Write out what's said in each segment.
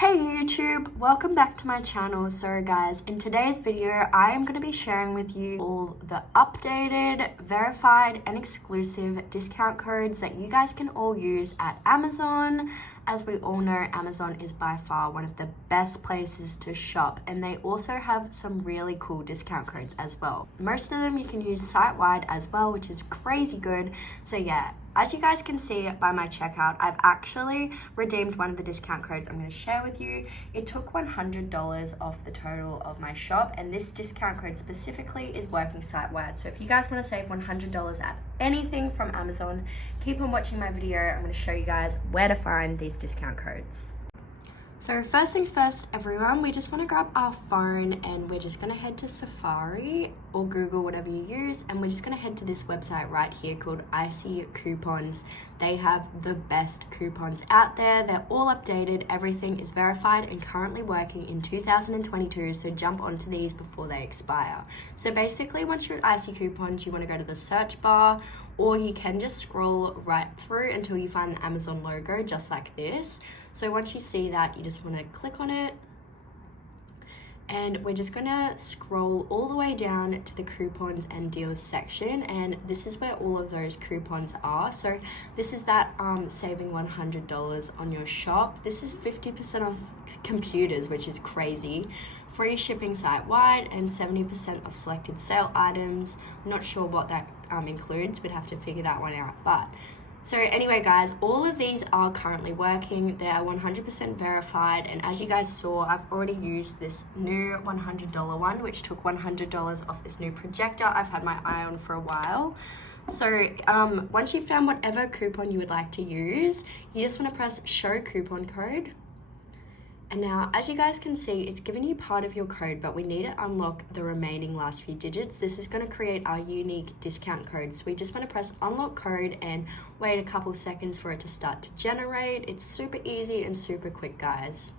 Hey YouTube, welcome back to my channel. So guys, in today's video, I am going to be sharing with you all the updated, verified and exclusive discount codes that you guys can all use at Amazon. As we all know, Amazon is by far one of the best places to shop, and they also have some really cool discount codes as well. Most of them you can use site-wide as well, which is crazy good. So yeah, as you guys can see by my checkout, I've actually redeemed one of the discount codes I'm going to share with you. It took $100 off the total of my shop, and this discount code specifically is working site-wide. So if you guys want to save $100 at anything from Amazon, keep on watching my video. I'm going to show you guys where to find these discount codes. So first things first, everyone, we just want to grab our phone and we're just going to head to Safari or Google, whatever you use, and we're just going to head to this website right here called Icy Coupons. They have the best coupons out there. They're all updated. Everything is verified and currently working in 2022, so jump onto these before they expire. So basically, once you're at Icy Coupons, you want to go to the search bar, or you can just scroll right through until you find the Amazon logo, just like this. So once you see that, you just want to click on it, and we're just gonna scroll all the way down to the coupons and deals section, and this is where all of those coupons are. So this is that saving $100 on your shop. This is 50% off computers, which is crazy. Free shipping site-wide and 70% off selected sale items. I'm not sure what that includes. We'd have to figure that one out. But so anyway, guys, all of these are currently working. They are 100% verified, and as you guys saw, I've already used this new $100 one, which took $100 off this new projector I've had my eye on for a while. So once you've found whatever coupon you would like to use, you just want to press show coupon code. And now, as you guys can see, it's given you part of your code, but we need to unlock the remaining last few digits. This is going to create our unique discount code. So we just want to press unlock code and wait a couple seconds for it to start to generate. It's super easy and super quick, guys.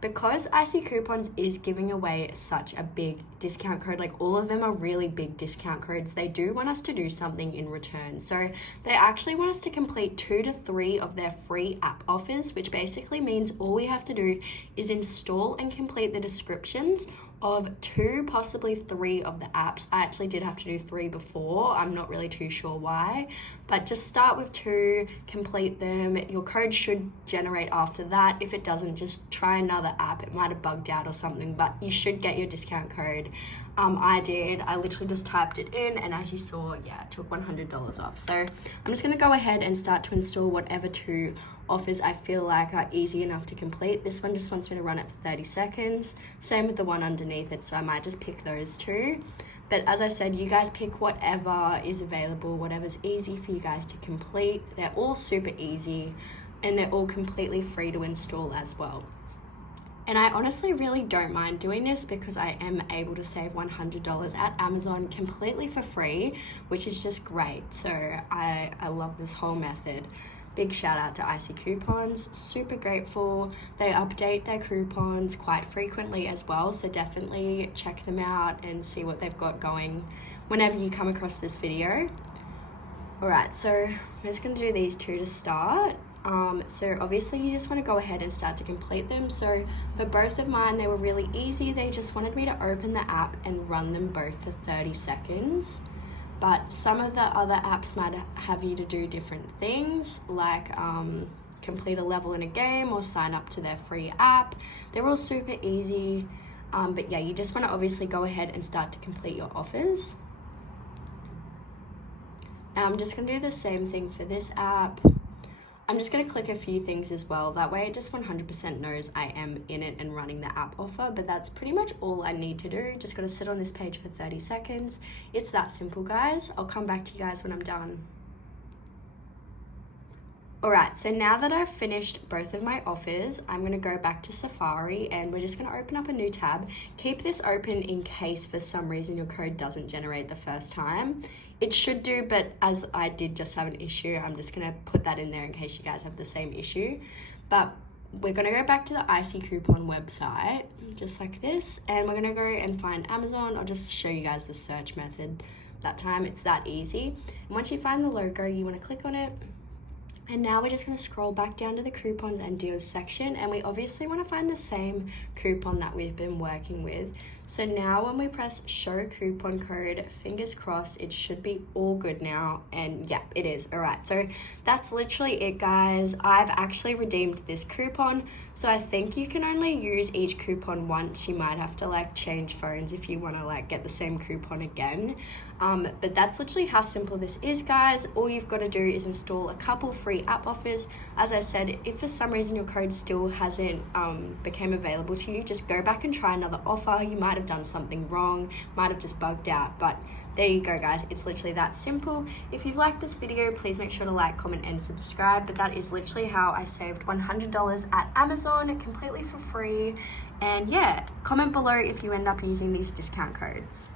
Because Icy Coupons is giving away such a big discount code, like all of them are really big discount codes, they do want us to do something in return. So they actually want us to complete 2 to 3 of their free app offers, which basically means all we have to do is install and complete the descriptions of 2, possibly 3 of the apps. I actually did have to do 3 before. I'm not really too sure why, but just start with 2, complete them. Your code should generate after that. If it doesn't, just try another app. It might have bugged out or something, but you should get your discount code. I did. I literally just typed it in, and as you saw, yeah, it took $100 off. So I'm just going to go ahead and start to install whatever 2 offers I feel like are easy enough to complete. This one just wants me to run it for 30 seconds. Same with the one underneath it, so I might just pick those 2. But as I said, you guys pick whatever is available, whatever's easy for you guys to complete. They're all super easy, and they're all completely free to install as well. And I honestly really don't mind doing this because I am able to save $100 at Amazon completely for free, which is just great. So I love this whole method. Big shout out to Icy Coupons, super grateful. They update their coupons quite frequently as well, so definitely check them out and see what they've got going whenever you come across this video. Alright, so I'm just going to do these 2 to start. So obviously you just want to go ahead and start to complete them. So for both of mine, they were really easy. They just wanted me to open the app and run them both for 30 seconds. But some of the other apps might have you to do different things, like complete a level in a game or sign up to their free app. They're all super easy. But yeah, you just want to obviously go ahead and start to complete your offers. Now I'm just going to do the same thing for this app. I'm just going to click a few things as well. That way it just 100% knows I am in it and running the app offer. But that's pretty much all I need to do. Just got to sit on this page for 30 seconds. It's that simple, guys. I'll come back to you guys when I'm done. Alright, so now that I've finished both of my offers, I'm going to go back to Safari and we're just going to open up a new tab. Keep this open in case for some reason your code doesn't generate the first time. It should do, but as I did just have an issue, I'm just going to put that in there in case you guys have the same issue. But we're going to go back to the Icy Coupon website, just like this, and we're going to go and find Amazon. I'll just show you guys the search method that time. It's that easy. And once you find the logo, you want to click on it. And now we're just going to scroll back down to the coupons and deals section, and we obviously want to find the same coupon that we've been working with. So now when we press show coupon code, fingers crossed, it should be all good now. And yeah, it is. All right, so that's literally it, guys. I've actually redeemed this coupon. So I think you can only use each coupon once. You might have to like change phones if you want to like get the same coupon again. But that's literally how simple this is, guys. All you've got to do is install a couple free app offers. As I said, if for some reason your code still hasn't became available to you, just go back and try another offer. You might have done something wrong, might have just bugged out, but there you go, guys. It's literally that simple. If you've liked this video, please make sure to like, comment, and subscribe. But that is literally how I saved $100 at Amazon completely for free. And yeah, comment below if you end up using these discount codes.